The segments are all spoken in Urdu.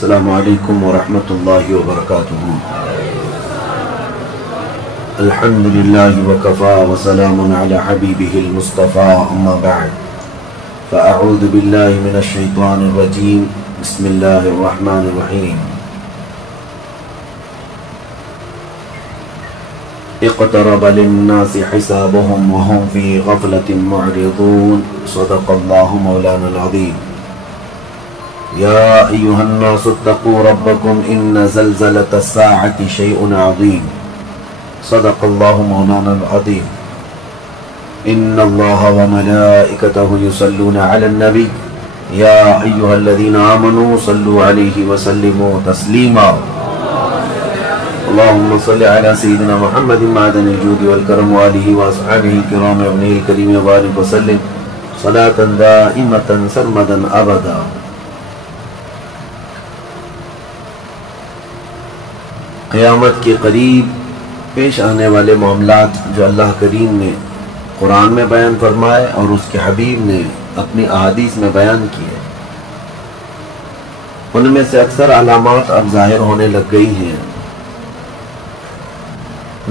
السلام علیکم ورحمۃ اللہ وبرکاتہ۔ الحمد للہ وکفا وسلام علی حبیبہ المصطفیٰ، اما بعد فاعوذ باللہ من الشیطان الرجیم، بسم اللہ الرحمن الرحیم۔ اقترب للناس حسابهم وهم في غفلة معرضون، صدق اللہ مولانا العظیم۔ یا ایہا الناس اتقوا ربکم ان زلزلة الساعة شیء عظیم، صدق اللہ مولانا العظیم۔ ان اللہ وملائکتہ یصلون علی النبی یا ایہا الذین آمنوا صلوا علیہ وسلموا تسلیما۔ اللهم صل على سيدنا محمد معدن الجود والكرم وآله وأصحابه الكرام وابنه الكريم وبارك وسلم صلاة دائمة سرمدا أبدا۔ قیامت کے قریب پیش آنے والے معاملات جو اللہ کریم نے قرآن میں بیان فرمائے اور اس کے حبیب نے اپنی احادیث میں بیان کیے، ان میں سے اکثر علامات اب ظاہر ہونے لگ گئی ہیں۔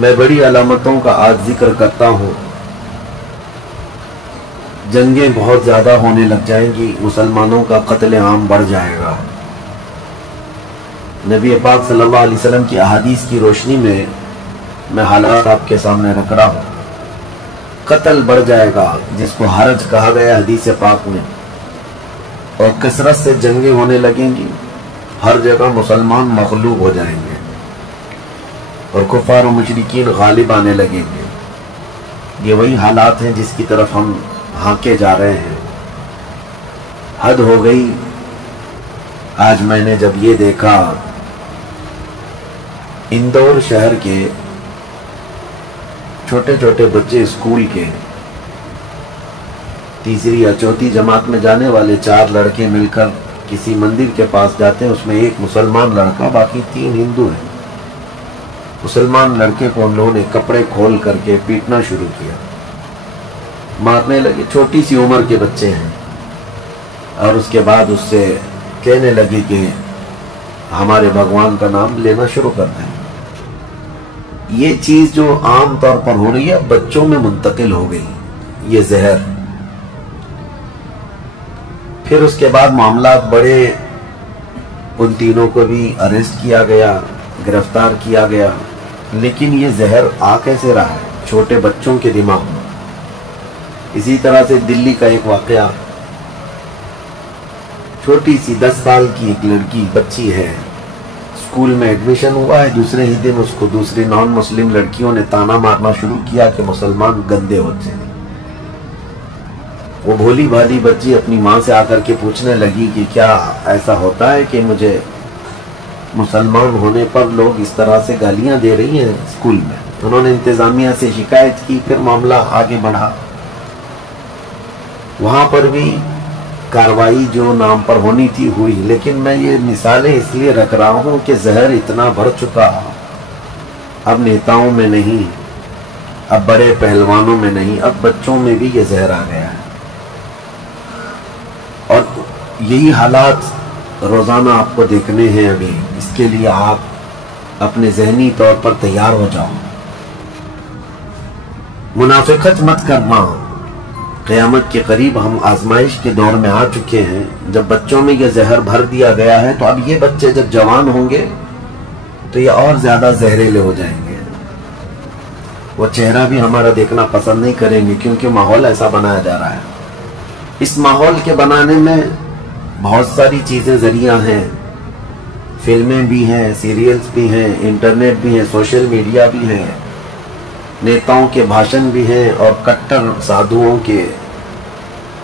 میں بڑی علامتوں کا آج ذکر کرتا ہوں۔ جنگیں بہت زیادہ ہونے لگ جائیں گی، مسلمانوں کا قتل عام بڑھ جائے گا۔ نبی پاک صلی اللہ علیہ وسلم کی احادیث کی روشنی میں حالات آپ کے سامنے رکھ رہا ہوں۔ قتل بڑھ جائے گا، جس کو حرج کہا گیا حدیث پاک میں، اور کثرت سے جنگیں ہونے لگیں گی، ہر جگہ مسلمان مغلوب ہو جائیں گے اور کفار و مشرکین غالب آنے لگیں گے۔ یہ وہی حالات ہیں جس کی طرف ہم ہانکے جا رہے ہیں۔ حد ہو گئی۔ آج میں نے جب یہ دیکھا، اندور شہر کے چھوٹے چھوٹے بچے اسکول کے تیسری یا چوتھی جماعت میں جانے والے 4 لڑکے مل کر کسی مندر کے پاس جاتے ہیں، اس میں ایک مسلمان لڑکا، باقی 3 ہندو ہیں۔ مسلمان لڑکے کو ان لوگوں نے کپڑے کھول کر کے پیٹنا شروع کیا، مارنے لگے۔ چھوٹی سی عمر کے بچے ہیں، اور اس کے بعد اس سے کہنے لگے کہ ہمارے بھگوان کا نام لینا شروع کر دیں۔ یہ چیز جو عام طور پر ہو رہی ہے بچوں میں منتقل ہو گئی، یہ زہر۔ پھر اس کے بعد معاملات بڑے، ان تینوں کو بھی اریسٹ کیا گیا، گرفتار کیا گیا، لیکن یہ زہر آ کیسے رہا ہے چھوٹے بچوں کے دماغ میں۔ اسی طرح سے دلی کا ایک واقعہ، چھوٹی سی 10 سال کی ایک لڑکی بچی ہے، اسکول میں ایڈمیشن ہوا ہے، دوسرے ہی دن اس کو دوسری نان مسلم لڑکیوں نے تانا مارنا شروع کیا کہ مسلمان گندے ہوتے ہیں۔ وہ بھولی بھالی بچی اپنی ماں سے آ کر کے پوچھنے لگی کہ کیا ایسا ہوتا ہے کہ مجھے مسلمان ہونے پر لوگ اس طرح سے گالیاں دے رہی ہیں اسکول میں۔ انہوں نے انتظامیہ سے شکایت کی، پھر معاملہ آگے بڑھا، وہاں پر بھی کارروائی جو نام پر ہونی تھی ہوئی۔ لیکن میں یہ مثالیں اس لیے رکھ رہا ہوں کہ زہر اتنا بڑھ چکا، اب نیتاؤں میں نہیں، اب بڑے پہلوانوں میں نہیں، اب بچوں میں بھی یہ زہر آ گیا ہے۔ اور یہی حالات روزانہ آپ کو دیکھنے ہیں ابھی۔ اس کے لیے آپ اپنے ذہنی طور پر تیار ہو جاؤ۔ منافقت مت کرنا۔ قیامت کے قریب ہم آزمائش کے دور میں آ چکے ہیں۔ جب بچوں میں یہ زہر بھر دیا گیا ہے تو اب یہ بچے جب جوان ہوں گے تو یہ اور زیادہ زہریلے ہو جائیں گے۔ وہ چہرہ بھی ہمارا دیکھنا پسند نہیں کریں گے، کیونکہ ماحول ایسا بنایا جا رہا ہے۔ اس ماحول کے بنانے میں بہت ساری چیزیں ذریعہ ہیں، فلمیں بھی ہیں، سیریلز بھی ہیں، انٹرنیٹ بھی ہیں، سوشل میڈیا بھی ہے، نیتاؤں کے بھاشن بھی ہیں، اور کٹر سادھوؤں کے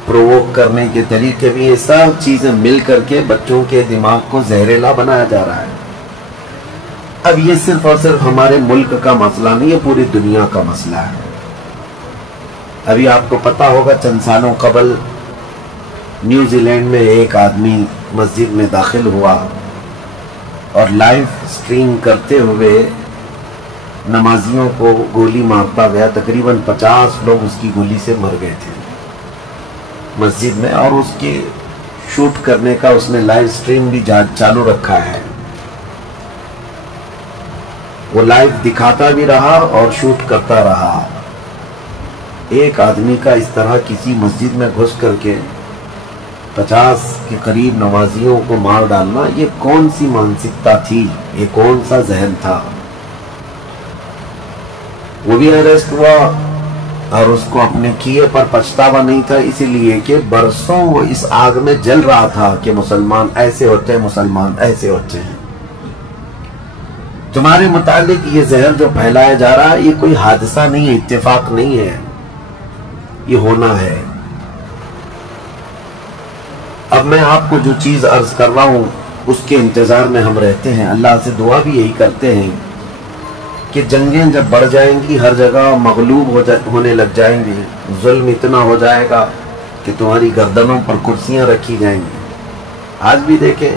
پرووک کرنے کے طریقے بھی ہیں۔ سب چیزیں مل کر کے بچوں کے دماغ کو زہریلا بنایا جا رہا ہے۔ اب یہ صرف اور صرف ہمارے ملک کا مسئلہ نہیں، یہ پوری دنیا کا مسئلہ ہے۔ ابھی آپ کو پتا ہوگا چند سالوں قبل نیوزی لینڈ میں ایک آدمی مسجد میں داخل ہوا اور لائیو سٹریم کرتے ہوئے نمازیوں کو گولی مارتا گیا۔ تقریباً 50 لوگ اس کی گولی سے مر گئے تھے مسجد میں، اور اس کے شوٹ کرنے کا اس نے لائیو سٹریم بھی چالو رکھا ہے. وہ لائیو دکھاتا بھی رہا اور شوٹ کرتا رہا. ایک آدمی کا اس طرح کسی مسجد میں گھس کر کے 50 کے قریب نمازیوں کو مار ڈالنا، یہ کون سی مانسکتا تھی؟ یہ کون سا ذہن تھا؟ وہ بھی اریسٹ ہوا اور اس کو اپنے کیے پر پچھتاوا نہیں تھا، اسی لیے کہ برسوں وہ اس آگ میں جل رہا تھا کہ مسلمان ایسے ہوتے ہیں، مسلمان ایسے ہوتے ہیں. تمہارے متعلق یہ زہر جو پھیلایا جا رہا ہے یہ کوئی حادثہ نہیں ہے، اتفاق نہیں ہے، یہ ہونا ہے. اب میں آپ کو جو چیز عرض کر رہا ہوں اس کے انتظار میں ہم رہتے ہیں. اللہ سے دعا بھی یہی کرتے ہیں کہ جنگیں جب بڑھ جائیں گی، ہر جگہ مغلوب ہونے لگ جائیں گے، ظلم اتنا ہو جائے گا کہ تمہاری گردنوں پر کرسیاں رکھی جائیں گی. آج بھی دیکھیں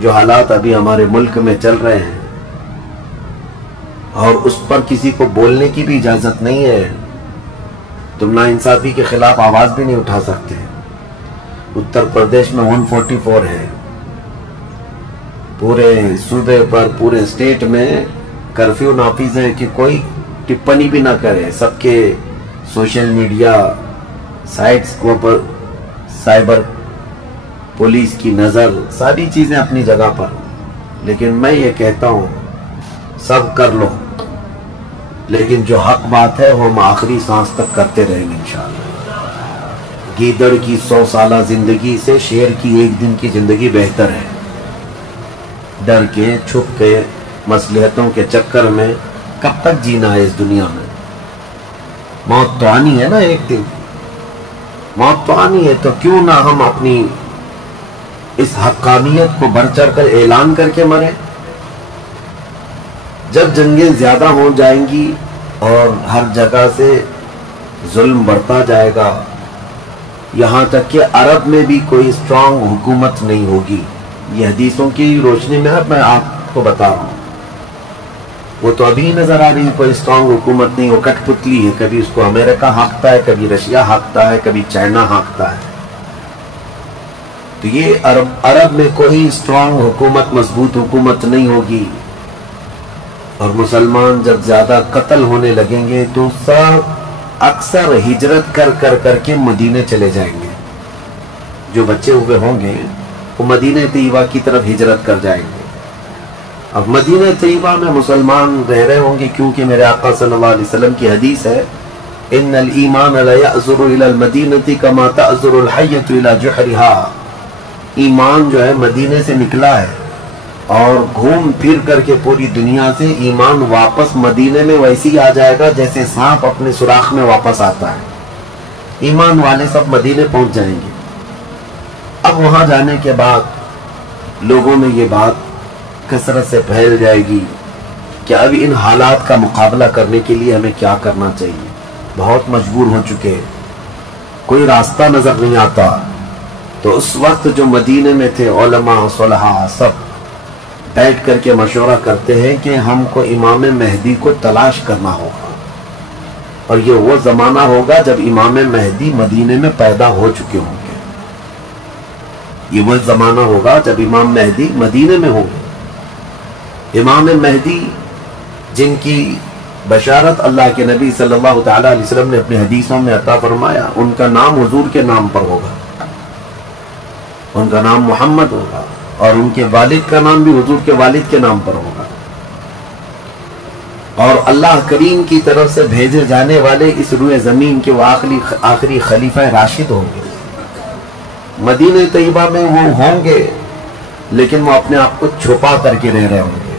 جو حالات ابھی ہمارے ملک میں چل رہے ہیں، اور اس پر کسی کو بولنے کی بھی اجازت نہیں ہے. تم ناانصافی کے خلاف آواز بھی نہیں اٹھا سکتے. اتر پردیش میں 144 ہے، پورے صوبے پر، پورے اسٹیٹ میں کرفیو نافذ ہے کہ کوئی ٹپنی بھی نہ کرے. سب کے سوشل میڈیا سائٹس کو پر سائبر پولیس کی نظر، ساری چیزیں اپنی جگہ پر. لیکن میں یہ کہتا ہوں سب کر لو، لیکن جو حق بات ہے وہ ہم آخری سانس تک کرتے رہیں گے انشاءاللہ. گیدڑ کی 100 سالہ زندگی سے شیر کی ایک دن کی زندگی بہتر ہے. ڈر کے، چھپ کے، مصلحتوں کے چکر میں کب تک جینا ہے اس دنیا میں؟ موت تو آنی ہے نا ایک دن، موت تو آنی ہے. تو کیوں نہ ہم اپنی اس حقانیت کو بڑھ چڑھ کر اعلان کر کے مریں؟ جب جنگیں زیادہ ہو جائیں گی اور ہر جگہ سے ظلم بڑھتا جائے گا، یہاں تک کہ عرب میں بھی کوئی اسٹرانگ حکومت نہیں ہوگی. یہ حدیثوں کی روشنی میں آپ کو بتا رہا ہوں. وہ تو ابھی نظر آ رہی ہے کوئی اسٹرانگ حکومت نہیں، وہ کٹ پتلی ہے. کبھی اس کو امریکہ ہانکتا ہے، کبھی رشیا ہانکتا ہے، کبھی چائنا ہانکتا ہے. تو یہ عرب میں کوئی اسٹرانگ حکومت، مضبوط حکومت نہیں ہوگی. اور مسلمان جب زیادہ قتل ہونے لگیں گے تو سب اکثر ہجرت کر کے مدینے چلے جائیں گے. جو بچے ہوئے ہوں گے وہ مدینہ طیبہ کی طرف ہجرت کر جائیں گے. اب مدینہ طیبہ میں مسلمان رہ رہے ہوں گے، کیونکہ میرے آقا صلی اللہ علیہ وسلم کی حدیث ہے ان الایمان لا یعذر الى المدینہ کما تعذر الحیۃ الى جحرها. ایمان جو ہے مدینے سے نکلا ہے اور گھوم پھر کر کے پوری دنیا سے ایمان واپس مدینے میں ویسے ہی آ جائے گا جیسے سانپ اپنے سوراخ میں واپس آتا ہے. ایمان والے سب مدینے پہنچ جائیں گے. اب وہاں جانے کے بعد لوگوں میں یہ بات کثرت سے پھیل جائے گی کہ اب ان حالات کا مقابلہ کرنے کے لیے ہمیں کیا کرنا چاہیے. بہت مجبور ہو چکے، کوئی راستہ نظر نہیں آتا. تو اس وقت جو مدینے میں تھے علماء، صلحاء، سب بیٹھ کر کے مشورہ کرتے ہیں کہ ہم کو امام مہدی کو تلاش کرنا ہوگا. اور یہ وہ زمانہ ہوگا جب امام مہدی مدینے میں پیدا ہو چکے ہوں گے. یہ وہ زمانہ ہوگا جب امام مہدی مدینے میں ہوں گے. امام مہدی جن کی بشارت اللہ کے نبی صلی اللہ تعالی علیہ وسلم نے اپنی حدیثوں میں عطا فرمایا، ان کا نام حضور کے نام پر ہوگا، ان کا نام محمد ہوگا، اور ان کے والد کا نام بھی حضور کے والد کے نام پر ہوگا. اور اللہ کریم کی طرف سے بھیجے جانے والے اس روئے زمین کے وہ آخری خلیفہ راشد ہوں گے. مدینہ طیبہ میں وہ ہوں گے لیکن وہ اپنے آپ کو چھپا کر کے رہ رہے ہوں گے.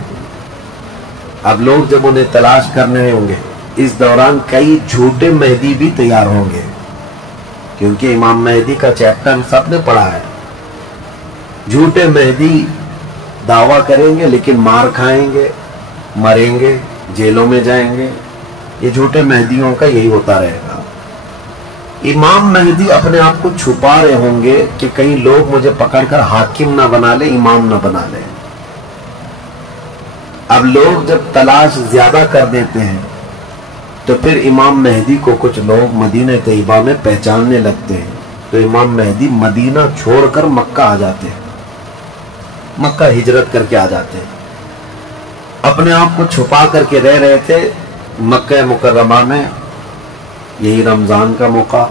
اب لوگ جب انہیں تلاش کرنے ہوں گے، اس دوران کئی جھوٹے مہدی بھی تیار ہوں گے، کیونکہ امام مہدی کا چیپٹر سب نے پڑھا ہے. جھوٹے مہدی دعویٰ کریں گے لیکن مار کھائیں گے، مریں گے، جیلوں میں جائیں گے. یہ جھوٹے مہدیوں کا یہی ہوتا رہے گا. امام مہدی اپنے آپ کو چھپا رہے ہوں گے کہ کئی لوگ مجھے پکڑ کر حاکم نہ بنا لے، امام نہ بنا لے. اب لوگ جب تلاش زیادہ کر دیتے ہیں تو پھر امام مہدی کو کچھ لوگ مدینہ طیبہ میں پہچاننے لگتے ہیں. تو امام مہدی مدینہ چھوڑ کر مکہ آ جاتے ہیں، مکہ ہجرت کر کے آ جاتے ہیں۔ اپنے آپ کو چھپا کر کے رہ رہے تھے مکہ مکرمہ میں، یہی رمضان کا موقع،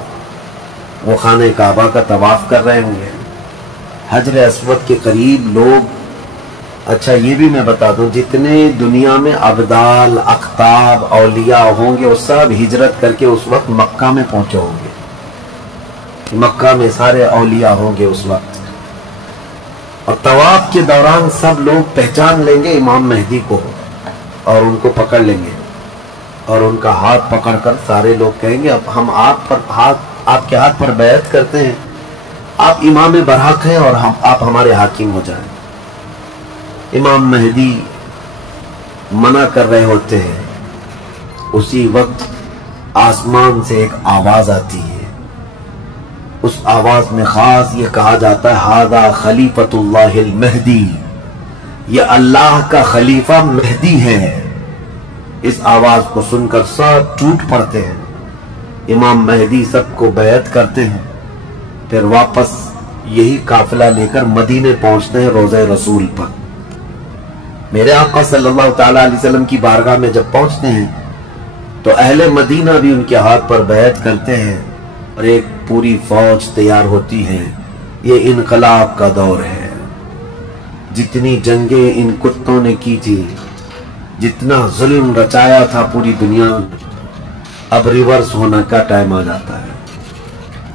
وہ خانہ کعبہ کا طواف کر رہے ہوں گے، حجر اسود کے قریب لوگ۔ اچھا یہ بھی میں بتا دوں، جتنے دنیا میں ابدال، اقطاب، اولیاء ہوں گے وہ سب ہجرت کر کے اس وقت مکہ میں پہنچے ہوں گے، مکہ میں سارے اولیاء ہوں گے اس وقت۔ اور طواف کے دوران سب لوگ پہچان لیں گے امام مہدی کو اور ان کو پکڑ لیں گے، اور ان کا ہاتھ پکڑ کر سارے لوگ کہیں گے اب ہم آپ کے ہاتھ پر بیعت کرتے ہیں، آپ امام برحق ہیں اور آپ ہمارے حاکم ہو جائیں۔ امام مہدی منع کر رہے ہوتے ہیں، اسی وقت آسمان سے ایک آواز آتی ہے، اس آواز میں خاص یہ کہا جاتا ہے ھذا خلیفۃ اللہ المہدی، یہ اللہ کا خلیفہ مہدی ہے۔ اس آواز کو سن کر سب ٹوٹ پڑتے ہیں، امام مہدی سب کو بیعت کرتے ہیں، پھر واپس یہی قافلہ لے کر مدینے پہنچتے ہیں روضہ رسول پر۔ میرے آقا صلی اللہ تعالیٰ علیہ وسلم کی بارگاہ میں جب پہنچتے ہیں تو اہل مدینہ بھی ان کے ہاتھ پر بیعت کرتے ہیں، اور ایک پوری فوج تیار ہوتی ہے۔ یہ انقلاب کا دور ہے، جتنی جنگیں ان کتوں نے کی تھی، جتنا ظلم رچایا تھا پوری دنیا میں، اب ریورس ہونے کا ٹائم آ جاتا ہے۔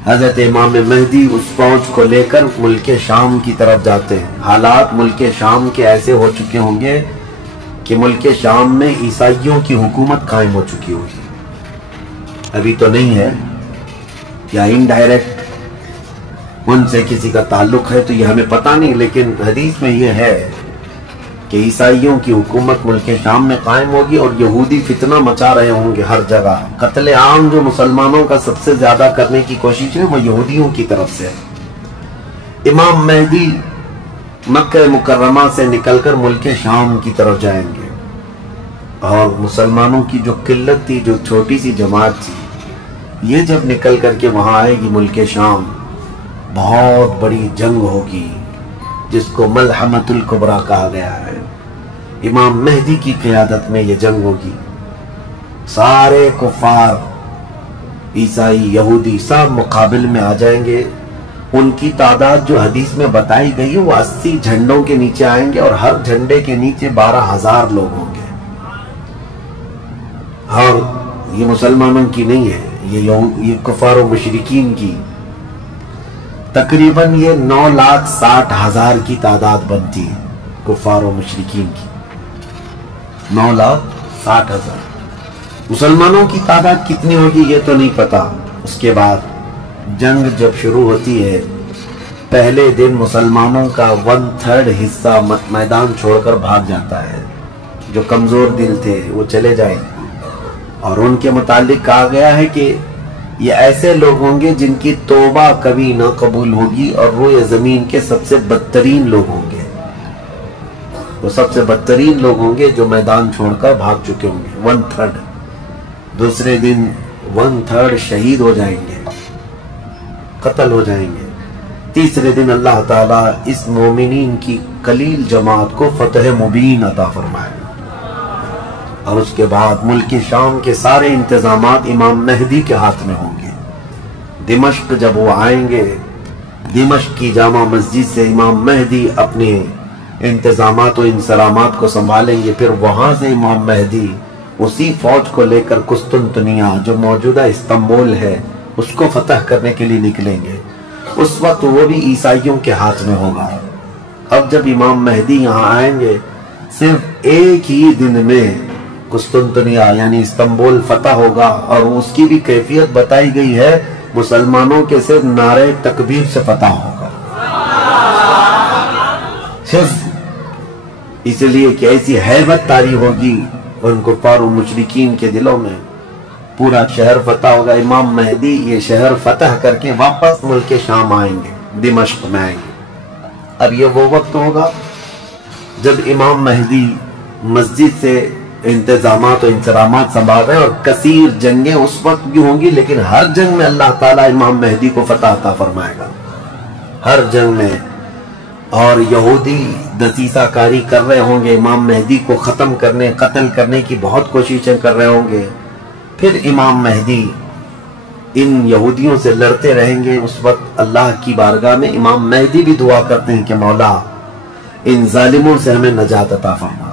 حضرت امام مہدی اس فوج کو لے کر ملک شام کی طرف جاتے ہیں۔ حالات ملک شام کے ایسے ہو چکے ہوں گے کہ ملک شام میں عیسائیوں کی حکومت قائم ہو چکی ہوگی، ابھی تو نہیں ہے، یا انڈائریکٹ ان سے کسی کا تعلق ہے تو یہ ہمیں پتہ نہیں، لیکن حدیث میں یہ ہے کہ عیسائیوں کی حکومت ملک شام میں قائم ہوگی، اور یہودی فتنہ مچا رہے ہوں گے ہر جگہ۔ قتل عام جو مسلمانوں کا سب سے زیادہ کرنے کی کوشش ہے وہ یہودیوں کی طرف سے ہے۔ امام مہدی مکہ مکرمہ سے نکل کر ملک شام کی طرف جائیں گے، اور مسلمانوں کی جو قلت تھی، جو چھوٹی سی جماعت تھی، یہ جب نکل کر کے وہاں آئے گی ملک شام، بہت بڑی جنگ ہوگی جس کو ملحمۃ الکبریٰ کہا گیا ہے۔ امام مہدی کی قیادت میں یہ جنگ ہوگی، سارے کفار، عیسائی، یہودی سب مقابل میں آ جائیں گے۔ ان کی تعداد جو حدیث میں بتائی گئی ہے وہ 80 جھنڈوں کے نیچے آئیں گے، اور ہر جھنڈے کے نیچے 12,000 لوگ ہوں گے۔ اور یہ مسلمانوں کی نہیں ہے، یہ کفار و مشرکین کی، تقریباً یہ 9,60,000 کی تعداد بنتی ہے کفار و مشرکین کی، 9,60,000۔ مسلمانوں کی تعداد کتنی ہوگی یہ تو نہیں پتا۔ اس کے بعد جنگ جب شروع ہوتی ہے، پہلے دن مسلمانوں کا 1/3 حصہ میدان چھوڑ کر بھاگ جاتا ہے، جو کمزور دل تھے وہ چلے جائیں، اور ان کے متعلق کہا گیا ہے کہ یہ ایسے لوگ ہوں گے جن کی توبہ کبھی نہ قبول ہوگی، اور روئے زمین کے سب سے بدترین لوگ ہوں گے، وہ سب سے بدترین لوگ ہوں گے جو میدان چھوڑ کر بھاگ چکے ہوں گے۔ 1/3 دوسرے دن 1/3 شہید ہو جائیں گے، قتل ہو جائیں گے۔ تیسرے دن اللہ تعالیٰ اس مومنین کی قلیل جماعت کو فتح مبین عطا فرمائے، اور اس کے بعد ملک شام کے سارے انتظامات امام مہدی کے ہاتھ میں ہوں گے۔ دمشق جب وہ آئیں گے، دمشق کی جامع مسجد سے امام مہدی اپنے انتظامات و انصرامات کو سنبھالیں گے، پھر وہاں سے امام مہدی اسی فوج کو لے کر قسطنطنیہ جو موجودہ استنبول ہے اس کو فتح کرنے کے لیے نکلیں گے۔ اس وقت وہ بھی عیسائیوں کے ہاتھ میں ہوگا۔ اب جب امام مہدی یہاں آئیں گے، صرف ایک ہی دن میں قسطنطنیہ یعنی استنبول فتح ہوگا، اور اس کی بھی کیفیت بتائی گئی ہے، مسلمانوں کے صرف نعرہ تکبیر سے فتح ہوگا، صرف اس لیے کہ ایسی ہیبت طاری ہوگی ان کفار و مشرکین کے دلوں میں، پورا شہر فتح ہوگا۔ امام مہدی یہ شہر فتح کر کے واپس ملک شام آئیں گے، دمشق میں آئیں گے۔ اب یہ وہ وقت ہوگا جب امام مہدی مسجد سے انتظامات و انصرامات سنبھال رہے ہیں، اور کثیر جنگیں اس وقت بھی ہوں گی، لیکن ہر جنگ میں اللہ تعالیٰ امام مہدی کو فتح عطا فرمائے گا، ہر جنگ میں۔ اور یہودی دسیسہ کاری کر رہے ہوں گے، امام مہدی کو ختم کرنے، قتل کرنے کی بہت کوششیں کر رہے ہوں گے، پھر امام مہدی ان یہودیوں سے لڑتے رہیں گے۔ اس وقت اللہ کی بارگاہ میں امام مہدی بھی دعا کرتے ہیں کہ مولا ان ظالموں سے ہمیں نجات عطا فرما۔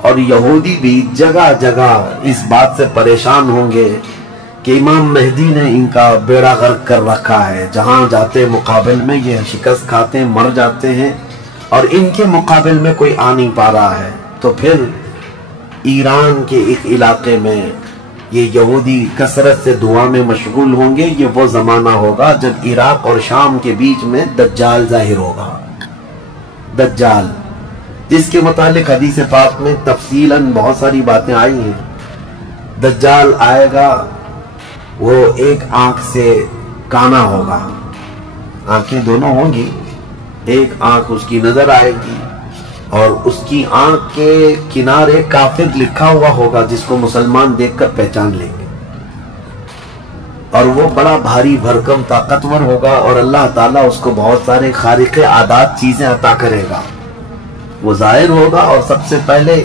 اور یہودی بھی جگہ جگہ اس بات سے پریشان ہوں گے کہ امام مہدی نے ان کا بیڑا غرق کر رکھا ہے، جہاں جاتے مقابل میں یہ شکست کھاتے ہیں، مر جاتے ہیں، اور ان کے مقابل میں کوئی آ نہیں پا رہا ہے۔ تو پھر ایران کے ایک علاقے میں یہ یہودی کثرت سے دعا میں مشغول ہوں گے۔ یہ وہ زمانہ ہوگا جب عراق اور شام کے بیچ میں دجال ظاہر ہوگا، دجال، جس کے متعلق حدیث پاک میں تفصیلاً بہت ساری باتیں آئی ہیں۔ دجال آئے گا، وہ ایک آنکھ سے کانا ہوگا، آنکھیں دونوں ہوں گی، ایک آنکھ اس کی نظر آئے گی، اور اس کی آنکھ کے کنارے کافر لکھا ہوا ہوگا، جس کو مسلمان دیکھ کر پہچان لیں گے، اور وہ بڑا بھاری بھرکم طاقتور ہوگا، اور اللہ تعالیٰ اس کو بہت سارے خارق عادات چیزیں عطا کرے گا۔ وہ ظاہر ہوگا اور سب سے پہلے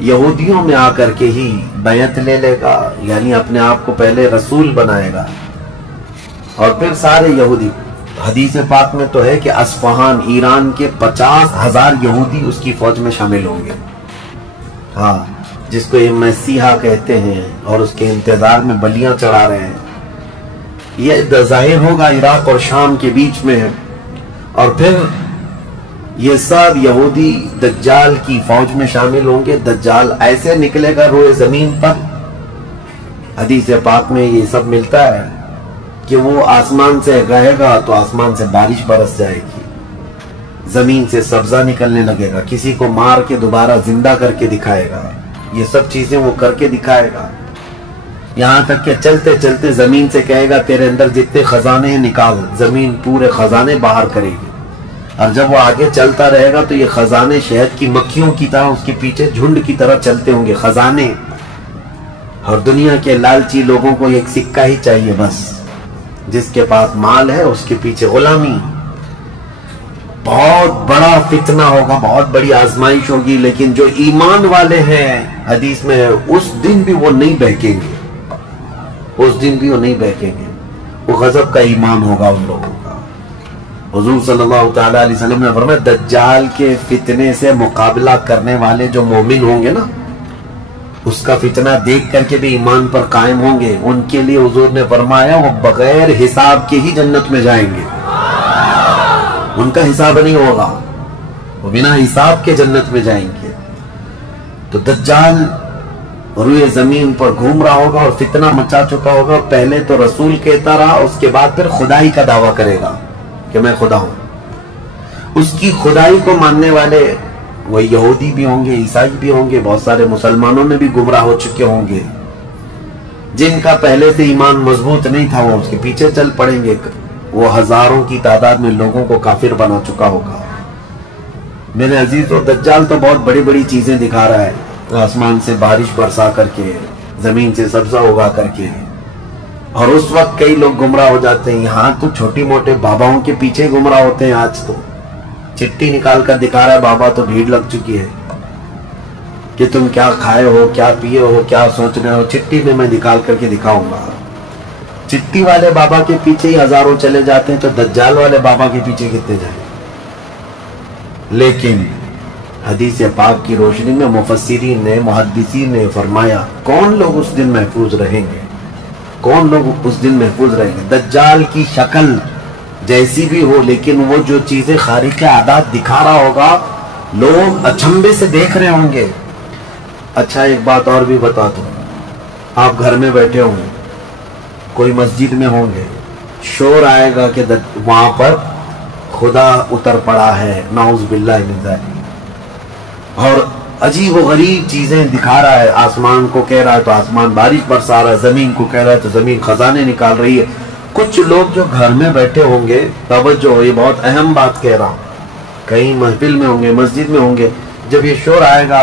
یہودیوں میں آ کر کے ہی بیعت لے لے گا، یعنی اپنے آپ کو پہلے رسول بنائے گا، اور پھر سارے یہودی، حدیث پاک میں تو ہے کہ اصفہان ایران کے 50,000 یہودی اس کی فوج میں شامل ہوں گے، ہاں، جس کو یہ مسیحا کہتے ہیں، اور اس کے انتظار میں بلیاں چڑھا رہے ہیں۔ یہ ظاہر ہوگا عراق اور شام کے بیچ میں ہے، اور پھر یہ سب یہودی دجال کی فوج میں شامل ہوں گے۔ دجال ایسے نکلے گا روئے زمین پر، حدیث پاک میں یہ سب ملتا ہے کہ وہ آسمان سے گہے گا تو آسمان سے بارش برس جائے گی، زمین سے سبزہ نکلنے لگے گا، کسی کو مار کے دوبارہ زندہ کر کے دکھائے گا، یہ سب چیزیں وہ کر کے دکھائے گا، یہاں تک کہ چلتے چلتے زمین سے کہے گا تیرے اندر جتنے خزانے ہیں نکال، زمین پورے خزانے باہر کرے گی، اور جب وہ آگے چلتا رہے گا تو یہ خزانے شہد کی مکھیوں کی طرح اس کے پیچھے جھنڈ کی طرح چلتے ہوں گے خزانے، اور دنیا کے لالچی لوگوں کو ایک سکہ ہی چاہیے بس، جس کے پاس مال ہے اس کے پیچھے غلامی۔ بہت بڑا فتنہ ہوگا، بہت بڑی آزمائش ہوگی، لیکن جو ایمان والے ہیں حدیث میں اس دن بھی وہ نہیں بہکیں گے، اس دن بھی وہ نہیں بہکیں گے، وہ غضب کا ایمان ہوگا ان لوگوں کا۔ حضور صلی اللہ تعالیٰ علیہ وسلم نے فرمایا دجال کے فتنے سے مقابلہ کرنے والے جو مومن ہوں گے نا، اس کا فتنہ دیکھ کر کے بھی ایمان پر قائم ہوں گے، ان کے لیے حضور نے فرمایا وہ بغیر حساب کے ہی جنت میں جائیں گے، ان کا حساب نہیں ہوگا، وہ بنا حساب کے جنت میں جائیں گے۔ تو دجال روئے زمین پر گھوم رہا ہوگا اور فتنہ مچا چکا ہوگا، پہلے تو رسول کہتا رہا، اس کے بعد پھر خدائی کا دعویٰ کرے گا کہ میں خدا ہوں۔ اس کی خدائی کو ماننے والے وہ یہودی بھی ہوں گے، عیسائی بھی ہوں گے، بہت سارے مسلمانوں میں بھی گمراہ ہو چکے ہوں گے، جن کا پہلے سے ایمان مضبوط نہیں تھا وہ اس کے پیچھے چل پڑیں گے، وہ ہزاروں کی تعداد میں لوگوں کو کافر بنا چکا ہوگا۔ میرے عزیزو، دجال تو بہت بڑی بڑی چیزیں دکھا رہا ہے، آسمان سے بارش برسا کر کے، زمین سے سبزہ اگا کر کے، اور اس وقت کئی لوگ گمراہ ہو جاتے ہیں۔ یہاں تو چھوٹی موٹے باباؤں کے پیچھے گمراہ ہوتے ہیں، آج تو چٹی نکال کر دکھا رہا ہے بابا، تو بھیڑ لگ چکی ہے کہ تم کیا کھائے ہو، کیا پیے ہو، کیا سوچ رہے ہو، چٹی میں دکھال کر کے دکھاؤں گا۔ چٹی والے بابا کے پیچھے ہی ہزاروں چلے جاتے ہیں، تو دجال والے بابا کے پیچھے کتنے جائیں؟ لیکن حدیث پاک کی روشنی میں مفسرین نے، محدثین نے فرمایا کون لوگ اس دن محفوظ رہیں گے، کون لوگ اس دن محفوظ رہیں گے؟ دجال کی شکل جیسی بھی ہو، لیکن وہ جو چیزیں خارق عادات دکھا رہا ہوگا لوگ اچنبے سے دیکھ رہے ہوں گے۔ اچھا ایک بات اور بھی بتا دوں، آپ گھر میں بیٹھے ہوں گے، کوئی مسجد میں ہوں گے، شور آئے گا کہ وہاں پر خدا اتر پڑا ہے، نعوذ باللہ من ذالک، اور عجیب و غریب چیزیں دکھا رہا ہے، آسمان کو کہہ رہا ہے تو آسمان بارش برسا رہا ہے، زمین کو کہہ رہا ہے تو زمین خزانے نکال رہی ہے۔ کچھ لوگ جو گھر میں بیٹھے ہوں گے، توجہ، یہ بہت اہم بات کہہ رہا ہوں، کہیں محفل میں ہوں گے، مسجد میں ہوں گے، جب یہ شور آئے گا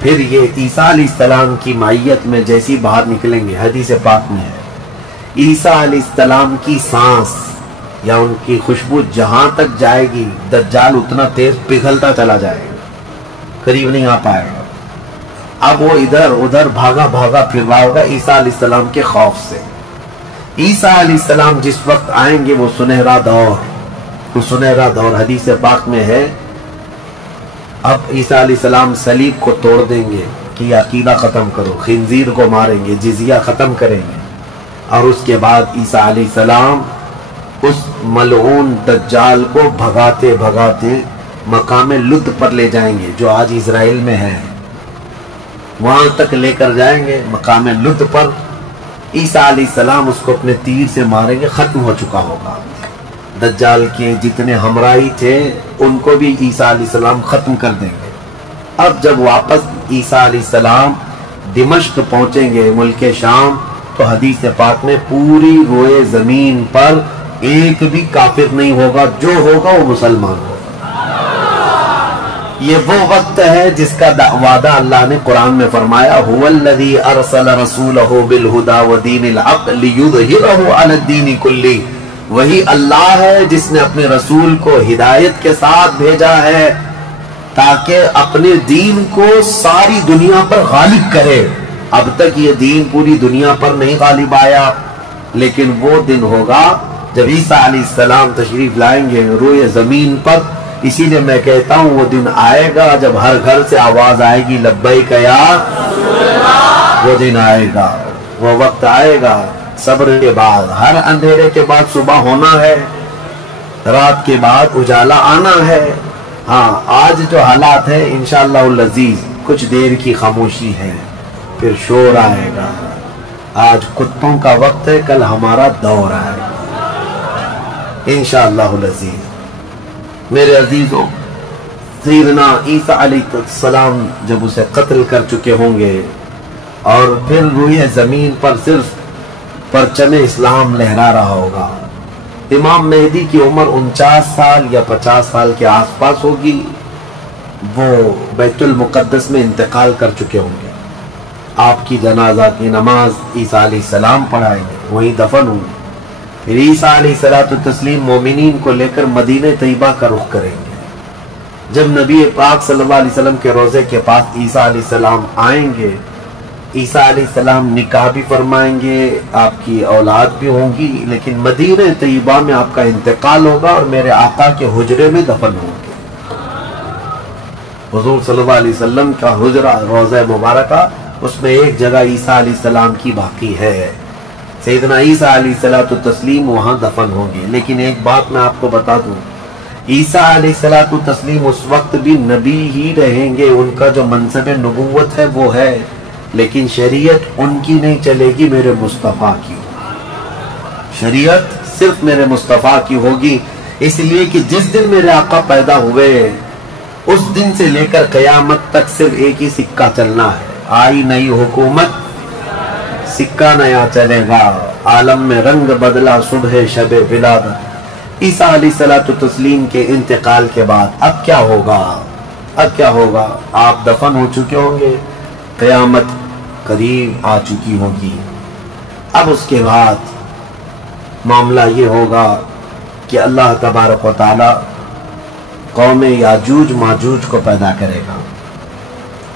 پھر یہ عیسیٰ علیہ السلام کی معیت میں جیسی باہر نکلیں گے، حدیث پاک میں ہے عیسیٰ علیہ السلام کی سانس یا ان کی خوشبو جہاں تک جائے گی دجال اتنا تیز پگھلتا چلا جائے گا، قریب نہیں آ پائے گا۔ اب وہ ادھر ادھر بھاگا بھاگا پھر رہا ہوگا عیسیٰ علیہ السلام کے خوف سے۔ عیسیٰ علیہ السلام جس وقت آئیں گے وہ سنہرا دور حدیث پاک میں ہے، اب عیسیٰ علیہ السلام صلیب کو توڑ دیں گے کہ یہ عقیدہ ختم کرو، خنزیر کو ماریں گے، جزیہ ختم کریں گے، اور اس کے بعد عیسیٰ علیہ السلام اس ملعون دجال کو بھگاتے بھگاتے مقام لد پر لے جائیں گے جو آج اسرائیل میں ہے، وہاں تک لے کر جائیں گے مقام لد پر۔ عیسیٰ علیہ السلام اس کو اپنے تیر سے ماریں گے، ختم ہو چکا ہوگا۔ دجال کے جتنے ہمراہی تھے ان کو بھی عیسیٰ علیہ السلام ختم کر دیں گے۔ اب جب واپس عیسیٰ علیہ السلام دمشق پہنچیں گے ملک شام، تو حدیث پاک میں پوری روئے زمین پر ایک بھی کافر نہیں ہوگا، جو ہوگا وہ مسلمان ہوگا۔ یہ وہ وقت ہے جس کا وعدہ اللہ نے قرآن میں فرمایا، هو الذی ارسل رسولہ بالہدی ودین الحق لیظہرہ علی الدین کلہ، وہی اللہ ہے جس نے اپنے رسول کو ہدایت کے ساتھ بھیجا ہے تاکہ اپنے دین کو ساری دنیا پر غالب کرے۔ اب تک یہ دین پوری دنیا پر نہیں غالب آیا، لیکن وہ دن ہوگا جب عیسیٰ علیہ السلام تشریف لائیں گے روئے زمین پر۔ اسی لیے میں کہتا ہوں وہ دن آئے گا جب ہر گھر سے آواز آئے گی لبیک یا رسول اللہ۔ وہ دن آئے گا، وہ وقت آئے گا، صبر کے بعد، ہر اندھیرے کے بعد صبح ہونا ہے، رات کے بعد اجالا آنا ہے۔ ہاں آج جو حالات ہیں انشاءاللہ العزیز کچھ دیر کی خاموشی ہے، پھر شور آئے گا۔ آج کتوں کا وقت ہے، کل ہمارا دور آئے گا انشاءاللہ العزیز۔ میرے عزیزوں، سیدنا عیسیٰ علیہ السلام جب اسے قتل کر چکے ہوں گے اور پھر روئے زمین پر صرف پرچم اسلام لہرا رہا ہوگا، امام مہدی کی عمر 49 سال یا 50 سال کے آس پاس ہوگی، وہ بیت المقدس میں انتقال کر چکے ہوں گے۔ آپ کی جنازہ کی نماز عیسیٰ علیہ السلام پڑھائیں گے، وہیں دفن ہوں گے۔ پھر عیسیٰ علیہ السلام مومنین کو لے کر مدینہ طیبہ کا رخ کریں گے۔ جب نبی پاک صلی اللہ علیہ وسلم کے روضے کے پاس عیسیٰ علیہ السلام آئیں گے، عیسیٰ علیہ السلام نکاح بھی فرمائیں گے، آپ کی اولاد بھی ہوں گی، لیکن مدینہ طیبہ میں آپ کا انتقال ہوگا اور میرے آقا کے حجرے میں دفن ہوں گے۔ حضور صلی اللہ علیہ وسلم کا حجرہ روضہ مبارکہ، اس میں ایک جگہ عیسیٰ علیہ السلام کی باقی ہے، سیدنا عیسیٰ علیہ السلام وہاں دفن ہوں گے۔ لیکن ایک بات میں آپ کو بتا دوں، عیسیٰ علیہ السلام اس وقت بھی نبی ہی رہیں گے، ان کا جو منصب نبوت ہے وہ ہے، لیکن شریعت ان کی نہیں چلے گی، میرے مصطفیٰ کی شریعت صرف میرے مصطفیٰ کی ہوگی۔ اس لیے کہ جس دن میرے آقا پیدا ہوئے اس دن سے لے کر قیامت تک صرف ایک ہی سکہ چلنا ہے، آئی نئی حکومت سکہ نیا چلے گا، عالم میں رنگ بدلا صبح شب ولادت۔ عیسیٰ علیہ السلام کے انتقال کے بعد اب کیا ہوگا؟ آپ دفن ہو چکے ہوں گے، قیامت قریب آ چکی ہوگی۔ اب اس کے بعد معاملہ یہ ہوگا کہ اللہ تبارک و تعالی قوم یاجوج ماجوج کو پیدا کرے گا۔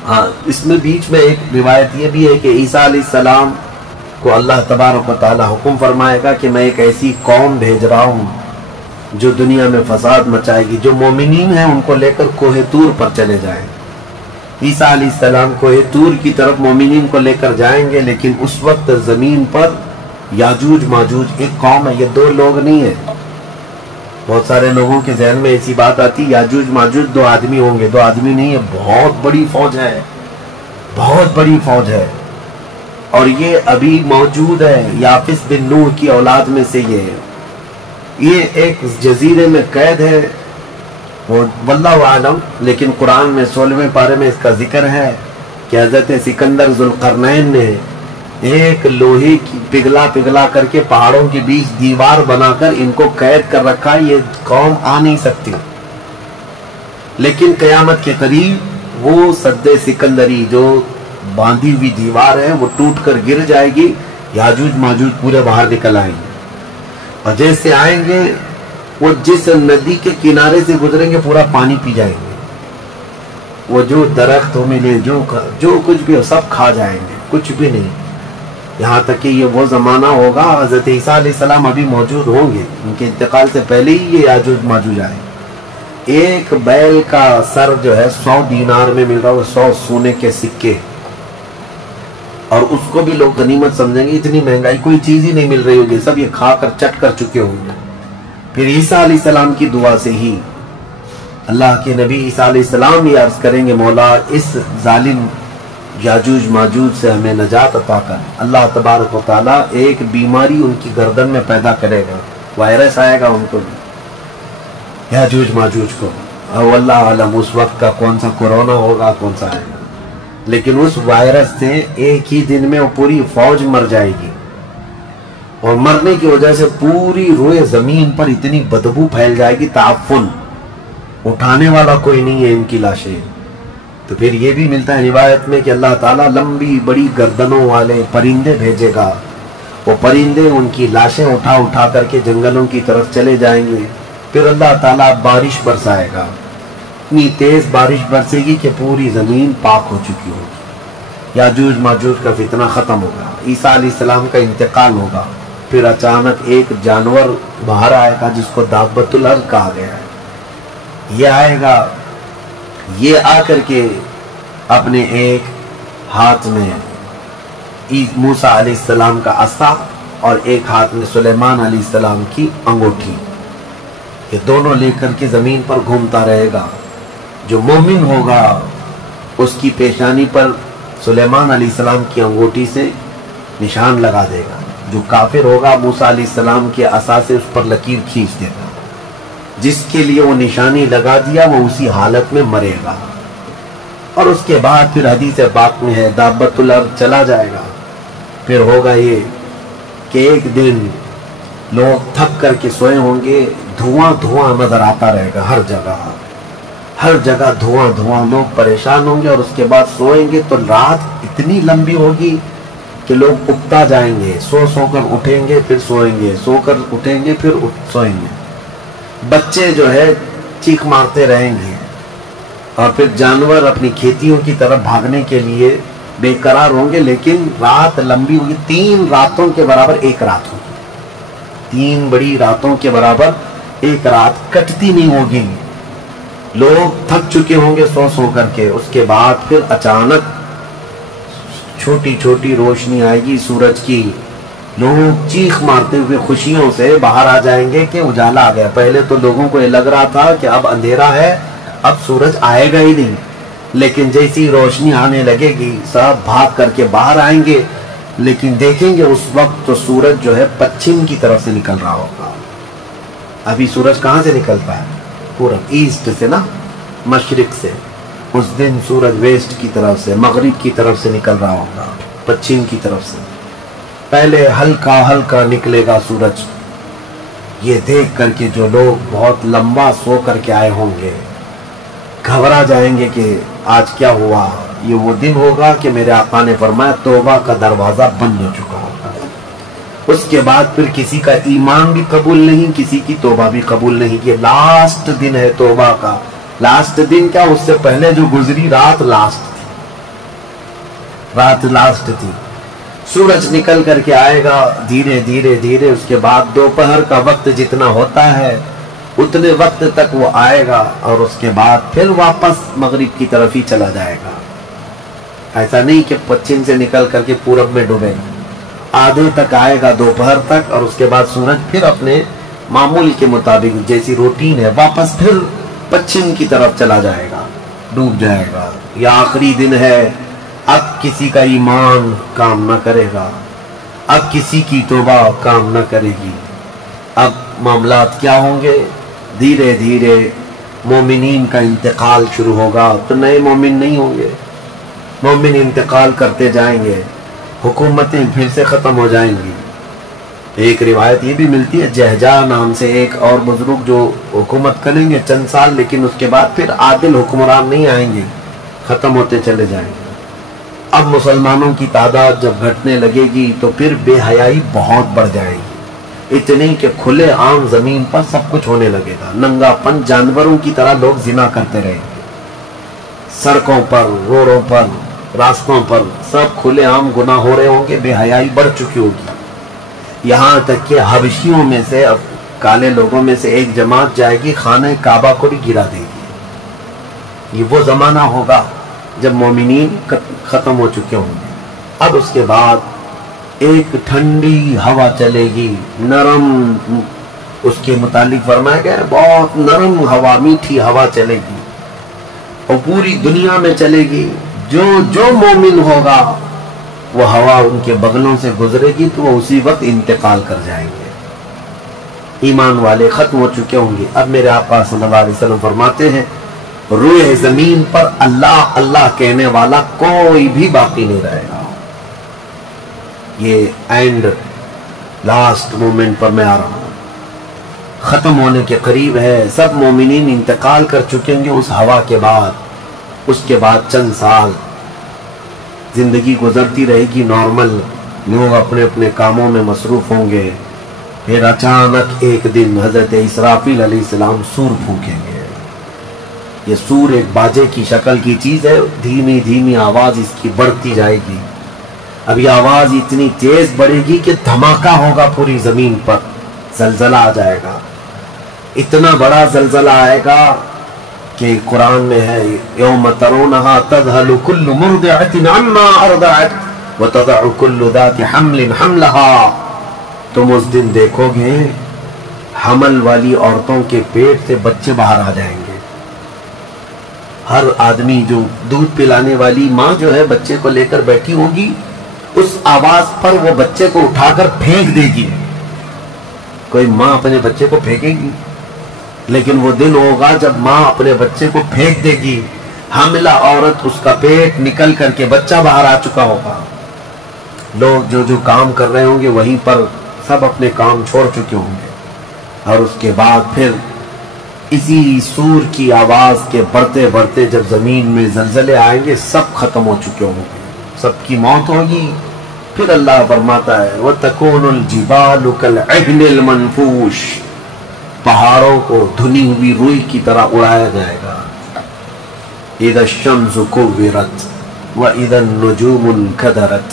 ہاں اس میں بیچ میں ایک روایت یہ بھی ہے کہ عیسیٰ علیہ السلام کو اللہ تبارک و تعالی حکم فرمائے گا کہ میں ایک ایسی قوم بھیج رہا ہوں جو دنیا میں فساد مچائے گی، جو مومنین ہیں ان کو لے کر کوہ طور پر چلے جائیں۔ عیسیٰ علیہ السلام کوہ طور کی طرف مومنین کو لے کر جائیں گے، لیکن اس وقت زمین پر یاجوج ماجوج ایک قوم ہے، یہ دو لوگ نہیں ہیں۔ بہت سارے لوگوں کے ذہن میں ایسی بات آتی یاجوج ماجوج دو آدمی ہوں گے، دو آدمی نہیں ہے، بہت بڑی فوج ہے، بہت بڑی فوج ہے، اور یہ ابھی موجود ہے۔ یافس بن نوح کی اولاد میں سے یہ ایک جزیرے میں قید ہے، واللہ عالم، لیکن قرآن میں 16ویں پارے میں اس کا ذکر ہے کہ حضرت سکندر ذوالقرنین نے ایک لوہے کی پگھلا کر کے پہاڑوں کے بیچ دیوار بنا کر ان کو قید کر رکھا، یہ قوم آ نہیں سکتی۔ لیکن قیامت کے قریب وہ سد سکندری جو باندھی ہوئی دیوار ہے وہ ٹوٹ کر گر جائے گی، یاجوج ماجوج پورے باہر نکل آئیں گے، اور جیسے آئیں گے وہ جس ندی کے کنارے سے گزریں گے پورا پانی پی جائیں گے، وہ جو درخت ہو ملے جو کچھ بھی ہو سب کھا جائیں گے، کچھ بھی نہیں، یہاں تک کہ یہ وہ زمانہ ہوگا حضرت عیسیٰ علیہ السلام ابھی موجود ہوں گے، ان کے انتقال سے پہلے ہی یہ یاجوج ماجوج آئے۔ ایک بیل کا سر جو ہے 100 دینار میں مل رہا ہے، 100 سونے کے سکے، اور اس کو بھی لوگ غنیمت سمجھیں گے، اتنی مہنگائی کوئی چیز ہی نہیں مل رہی ہوگی، سب یہ کھا کر چٹ کر چکے ہوں گے۔ پھر عیسیٰ علیہ السلام کی دعا سے ہی اللہ کے نبی عیسیٰ علیہ السلام یہ عرض کریں گے مولا اس ظالم یاجوج ماجوج سے ہمیں نجات عطا کر۔ اللہ تبارک و تعالیٰ ایک بیماری ان کی گردن میں پیدا کرے گا، وائرس آئے گا ان کو بھی، یاجوج ماجوج کو، اور اللہ عالم اس وقت کا کون سا کورونا ہوگا کون سا آئے گا، لیکن اس وائرس سے ایک ہی دن میں وہ پوری فوج مر جائے گی، اور مرنے کی وجہ سے پوری روئے زمین پر اتنی بدبو پھیل جائے گی، تعفن، اٹھانے والا کوئی نہیں ہے ان کی لاشیں۔ تو پھر یہ بھی ملتا ہے روایت میں کہ اللہ تعالیٰ لمبی بڑی گردنوں والے پرندے بھیجے گا، وہ پرندے ان کی لاشیں اٹھا اٹھا کر کے جنگلوں کی طرف چلے جائیں گے، پھر اللہ تعالیٰ بارش برسائے گا، اتنی تیز بارش برسے گی کہ پوری زمین پاک ہو چکی ہوگی، یاجوج ماجوج کا فتنہ ختم ہوگا، عیسیٰ علیہ السلام کا انتقال ہوگا، پھر اچانک ایک جانور باہر آئے گا جس کو دابۃ الارض کہا گیا ہے، یہ آئے گا، یہ آ کر کے اپنے ایک ہاتھ میں موسیٰ علیہ السلام کا عصا اور ایک ہاتھ میں سلیمان علیہ السلام کی انگوٹھی، یہ دونوں لے کر کے زمین پر گھومتا رہے گا۔ جو مومن ہوگا اس کی پیشانی پر سلیمان علیہ السلام کی انگوٹھی سے نشان لگا دے گا، جو کافر ہوگا موسیٰ علیہ السلام کے عصا سے اس پر لکیر کھینچ دے گا، جس کے لیے وہ نشانی لگا دیا وہ اسی حالت میں مرے گا۔ اور اس کے بعد پھر حدیث پاک میں ہے دابۃ الارض چلا جائے گا، پھر ہوگا یہ کہ ایک دن لوگ تھک کر کے سوئے ہوں گے، دھواں دھواں نظر آتا رہے گا، ہر جگہ دھواں دھواں، لوگ پریشان ہوں گے، اور اس کے بعد سوئیں گے تو رات اتنی لمبی ہوگی کہ لوگ اٹھتا جائیں گے، سو کر اٹھیں گے پھر سوئیں گے، سو کر اٹھیں گے پھر سوئیں گے، بچے جو ہے چیخ مارتے رہیں گے، اور پھر جانور اپنی کھیتیوں کی طرف بھاگنے کے لیے بے قرار ہوں گے، لیکن رات لمبی ہوگی، 3 راتوں کے برابر ایک رات ہوگی، 3 بڑی راتوں کے برابر ایک رات کٹتی نہیں ہوگی، لوگ تھک چکے ہوں گے سو کر کے، اس کے بعد پھر اچانک چھوٹی چھوٹی روشنی آئے گی سورج کی، لوگ چیخ مارتے ہوئے خوشیوں سے باہر آ جائیں گے کہ اجالا آ گیا۔ پہلے تو لوگوں کو یہ لگ رہا تھا کہ اب اندھیرا ہے، اب سورج آئے گا ہی نہیں، لیکن جیسی روشنی آنے لگے گی سب بھاگ کر کے باہر آئیں گے، لیکن دیکھیں گے اس وقت تو سورج جو ہے پچھم کی طرف سے نکل رہا ہوگا۔ ابھی سورج کہاں سے نکلتا ہے؟ پورب، ایسٹ سے نا، مشرق سے، اس دن سورج ویسٹ کی طرف سے، مغرب کی طرف سے نکل رہا ہوگا، پچھم کی طرف سے، پہلے ہلکا ہلکا نکلے گا سورج۔ یہ دیکھ کر کے جو لوگ بہت لمبا سو کر کے آئے ہوں گے گھبرا جائیں گے کہ آج کیا ہوا۔ یہ وہ دن ہوگا کہ میرے آقا نے فرمایا توبہ کا دروازہ بند ہو چکا ہوگا، اس کے بعد پھر کسی کا ایمان بھی قبول نہیں، کسی کی توبہ بھی قبول نہیں۔ یہ لاسٹ دن ہے توبہ کا۔ لاسٹ دن کیا، اس سے پہلے جو گزری رات لاسٹ تھی، رات لاسٹ تھی۔ سورج نکل کر کے آئے گا دھیرے دھیرے دھیرے، اس کے بعد دوپہر کا وقت جتنا ہوتا ہے اتنے وقت تک وہ آئے گا، اور اس کے بعد پھر واپس مغرب کی طرف ہی چلا جائے گا۔ ایسا نہیں کہ پچھم سے نکل کر کے پورب میں ڈوبے، آدھے تک آئے گا دوپہر تک، اور اس کے بعد سورج پھر اپنے معمول کے مطابق جیسی روٹین ہے واپس پھر پچھم کی طرف چلا جائے گا، ڈوب جائے گا۔ یہ آخری دن ہے، اب کسی کا ایمان کام نہ کرے گا، اب کسی کی توبہ کام نہ کرے گی۔ اب معاملات کیا ہوں گے؟ دھیرے دھیرے مومنین کا انتقال شروع ہوگا، تو نئے مومن نہیں ہوں گے، مومن انتقال کرتے جائیں گے، حکومتیں پھر سے ختم ہو جائیں گی۔ ایک روایت یہ بھی ملتی ہے، جہجہ نام سے ایک اور بزرگ جو حکومت کریں گے چند سال، لیکن اس کے بعد پھر عادل حکمران نہیں آئیں گے، ختم ہوتے چلے جائیں گے۔ اب مسلمانوں کی تعداد جب گھٹنے لگے گی تو پھر بے حیائی بہت بڑھ جائے گی، اتنی کہ کھلے عام زمین پر سب کچھ ہونے لگے گا، ننگا پن جانوروں کی طرح لوگ زنا کرتے رہیں گے، سڑکوں پر، روڈوں پر، راستوں پر سب کھلے عام گناہ ہو رہے ہوں گے، بے حیائی بڑھ چکی ہوگی، یہاں تک کہ حبشیوں میں سے، کالے لوگوں میں سے ایک جماعت جائے گی خانہ کعبہ کو بھی گرا دے گی۔ یہ وہ زمانہ ہوگا جب مومنین ختم ہو چکے ہوں گے۔ اب اس کے بعد ایک ٹھنڈی ہوا چلے گی، نرم، اس کے متعلق فرمایا گیا بہت نرم ہوا، میٹھی ہوا چلے گی اور پوری دنیا میں چلے گی۔ جو مومن ہوگا وہ ہوا ان کے بغلوں سے گزرے گی تو وہ اسی وقت انتقال کر جائیں گے۔ ایمان والے ختم ہو چکے ہوں گے۔ اب میرے آقا صلی اللہ علیہ وسلم فرماتے ہیں روئے زمین پر اللہ اللہ کہنے والا کوئی بھی باقی نہیں رہے گا۔ یہ اینڈ لاسٹ مومنٹ پر میں آ رہا ہوں، ختم ہونے کے قریب ہے، سب مومنین انتقال کر چکے ہوں گے اس ہوا کے بعد۔ اس کے بعد چند سال زندگی گزرتی رہے گی نارمل، لوگ اپنے اپنے کاموں میں مصروف ہوں گے، پھر اچانک ایک دن حضرت اسرافیل علیہ السلام سور پھونکیں گے۔ یہ سور ایک باجے کی شکل کی چیز ہے، دھیمی دھیمی آواز اس کی بڑھتی جائے گی، اب یہ آواز اتنی تیز بڑھے گی کہ دھماکہ ہوگا پوری زمین پر، زلزلہ آ جائے گا، اتنا بڑا زلزلہ آئے گا کہ قرآن میں ہے یوم ترونہا تذہل کل مرضعۃ عما ارضعت وتضع کل ذات حمل حملہا، تم اس دن دیکھو گے حمل والی عورتوں کے پیٹ سے بچے باہر آ جائیں گے۔ ہر آدمی جو دودھ پلانے والی ماں جو ہے بچے کو لے کر بیٹھی ہوگی، اس آواز پر وہ بچے کو اٹھا کر پھینک دے گی۔ کوئی ماں اپنے بچے کو پھینکے گی؟ لیکن وہ دن ہوگا جب ماں اپنے بچے کو پھینک دے گی، حاملہ عورت اس کا پیٹ نکل کر کے بچہ باہر آ چکا ہوگا، لوگ جو کام کر رہے ہوں گے وہیں پر سب اپنے کام چھوڑ چکے ہوں گے، اور اس کے بعد پھر اسی سور کی آواز کے بڑھتے بڑھتے جب زمین میں زلزلے آئیں گے سب ختم ہو چکے ہوں گے، سب کی موت ہوگی۔ پھر اللہ فرماتا ہے وَتَكُونُ الْجِبَالُ كَالْعِهْنِ الْمَنْفُوشِ، پہاڑوں کو دھنی ہوئی روئی کی طرح اڑایا جائے گا۔ اِذَا الشَّمْسُ كُوِّرَتْ وَإِذَا النُّجُومُ انْكَدَرَتْ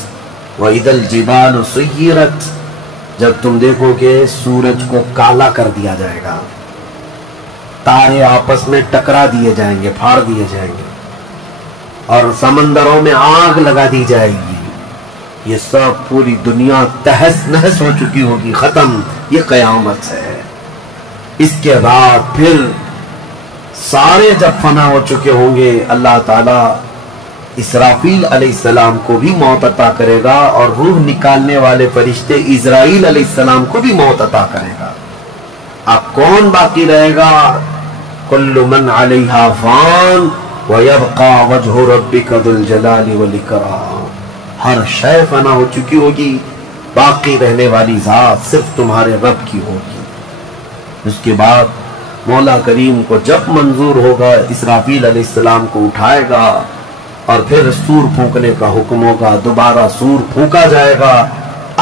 وَإِذَا الْجِبَالُ سُيِّرَتْ، جب تم دیکھو گے سورج کو کالا کر دیا جائے گا، تارے آپس میں ٹکرا دیے جائیں گے، پھاڑ دیے جائیں گے، اور سمندروں میں آگ لگا دی جائے گی، یہ سب پوری دنیا تہس نہس ہو چکی ہوگی، ختم، یہ قیامت ہے۔ اس کے بعد پھر سارے جب فنا ہو چکے ہوں گے، اللہ تعالیٰ اسرافیل علیہ السلام کو بھی موت عطا کرے گا اور روح نکالنے والے فرشتے اسرائیل علیہ السلام کو بھی موت عطا کرے گا۔ اب کون باقی رہے گا؟ کل من علیہا فان ویبقى وجہ ربک ذو الجلال والاکرام، ہر شے فنا ہو چکی ہوگی، باقی رہنے والی ذات صرف تمہارے رب کی ہوگی۔ اس کے بعد مولا کریم کو جب منظور ہوگا اسرافیل علیہ السلام کو اٹھائے گا اور پھر سور پھونکنے کا حکم ہوگا، دوبارہ سور پھونکا جائے گا۔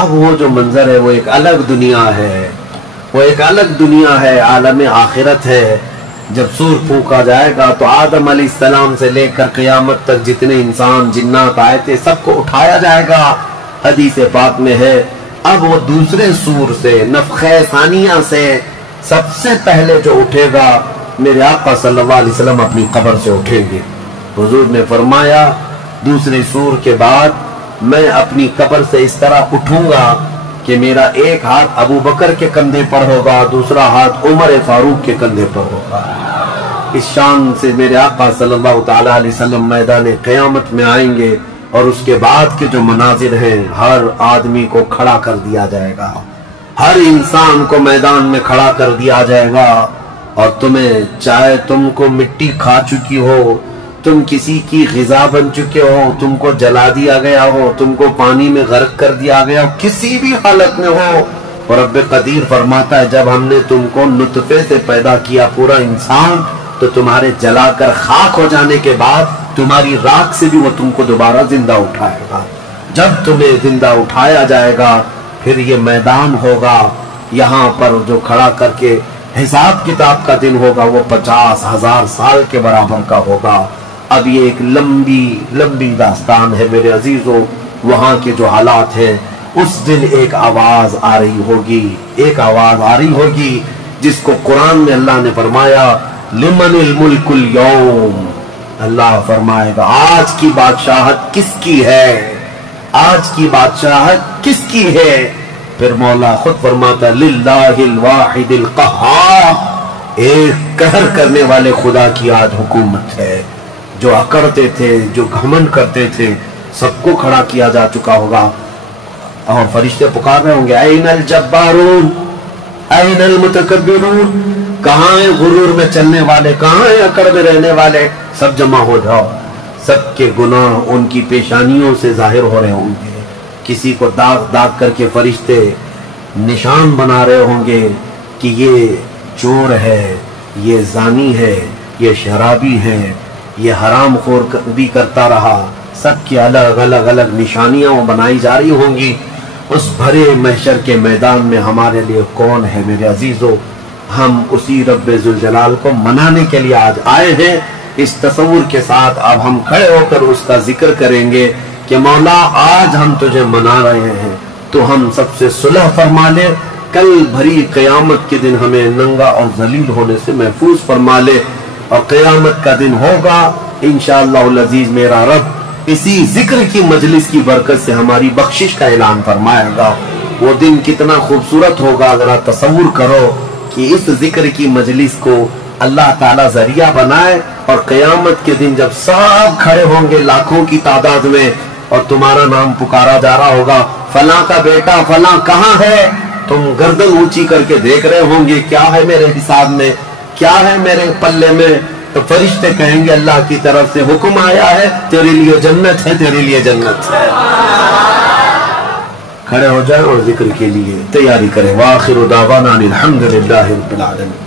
اب وہ جو منظر ہے وہ ایک الگ دنیا ہے، وہ ایک الگ دنیا ہے، عالم آخرت ہے۔ جب سور پھونکا جائے گا تو آدم علیہ السلام سے لے کر قیامت تک جتنے انسان جنات آئے تھے سب کو اٹھایا جائے گا۔ حدیث پاک میں ہے اب وہ دوسرے سور سے، نفخہ ثانیہ سے سب سے پہلے جو اٹھے گا میرے آقا صلی اللہ علیہ وسلم اپنی قبر سے اٹھیں گے۔ حضور نے فرمایا دوسرے سور کے بعد میں اپنی قبر سے اس طرح اٹھوں گا کہ میرا ایک ہاتھ ابو بکر کے کندھے پر ہوگا، دوسرا ہاتھ عمر فاروق کے کندھے پر ہوگا۔ اس شان سے میرے آقا صلی اللہ تعالی علیہ وسلم میدان قیامت میں آئیں گے، اور اس کے بعد کے جو مناظر ہیں ہر آدمی کو کھڑا کر دیا جائے گا، ہر انسان کو میدان میں کھڑا کر دیا جائے گا، اور تمہیں چاہے تم کو مٹی کھا چکی ہو، تم کسی کی غذا بن چکے ہو، تم کو جلا دیا گیا ہو، تم کو پانی میں غرق کر دیا گیا ہو، کسی بھی حالت میں ہو، اور رب قدیر فرماتا ہے جب ہم نے تم کو نطفے سے پیدا کیا پورا انسان، تو تمہارے جلا کر خاک ہو جانے کے بعد تمہاری راکھ سے بھی وہ تم کو دوبارہ زندہ اٹھائے گا. جب تمہیں زندہ اٹھایا جائے گا پھر یہ میدان ہوگا یہاں پر جو کھڑا کر کے حساب کتاب کا دن ہوگا وہ 50,000 سال کے برابر کا ہوگا. اب یہ ایک لمبی داستان ہے میرے عزیزوں. وہاں کے جو حالات ہیں اس دن ایک آواز آ رہی ہوگی جس کو قرآن میں اللہ نے فرمایا لمن الملک اليوم. اللہ فرمائے گا آج کی بادشاہت کس کی ہے, آج کی بادشاہت کس کی ہے. پھر مولا خود فرماتا للہ الواحد القہار, ایک قہر کرنے والے خدا کی آج حکومت ہے. جو اکڑتے تھے, جو گھمنڈ کرتے تھے, سب کو کھڑا کیا جا چکا ہوگا. اور فرشتے پکار رہے ہوں گے این الجبارون این المتکبرون, کہاں ہیں غرور میں چلنے والے, کہاں ہیں اکڑ میں رہنے والے, سب جمع ہو جاؤ. سب کے گناہ ان کی پیشانیوں سے ظاہر ہو رہے ہوں گے. کسی کو داغ کر کے فرشتے نشان بنا رہے ہوں گے کہ یہ چور ہے, یہ زانی ہے, یہ شرابی ہے, یہ حرام خور بھی کرتا رہا. سب کی الگ نشانیاں بنائی جا رہی ہوں گی. اس بھرے محشر کے میدان میں ہمارے لیے کون ہے میرے عزیزو؟ ہم اسی رب ذوالجلال کو منانے کے لیے آج آئے ہیں. اس تصور کے ساتھ اب ہم کھڑے ہو کر اس کا ذکر کریں گے کہ مولا آج ہم تجھے منا رہے ہیں, تو ہم سب سے صلح فرما لے. کل بھری قیامت کے دن ہمیں ننگا اور ذلیل ہونے سے محفوظ فرما لے. اور قیامت کا دن ہوگا انشاءاللہ العزیز میرا رب اسی ذکر کی مجلس کی برکت سے ہماری بخشش کا اعلان فرمائے گا. وہ دن کتنا خوبصورت ہوگا, ذرا تصور کرو کہ اس ذکر کی مجلس کو اللہ تعالیٰ ذریعہ بنائے اور قیامت کے دن جب سب کھڑے ہوں گے لاکھوں کی تعداد میں اور تمہارا نام پکارا جا رہا ہوگا, فلاں کا بیٹا فلاں کہاں ہے, تم گردن اونچی کر کے دیکھ رہے ہوں گے کیا ہے میرے حساب میں, کیا ہے میرے پلے میں, تو فرشتے کہیں گے اللہ کی طرف سے حکم آیا ہے, تیرے لیے جنت ہے, تیرے لیے جنت ہے. کھڑے ہو جائیں اور ذکر کے لیے تیاری کریں. وآخر دعوانا الحمدللہ رب العالمین.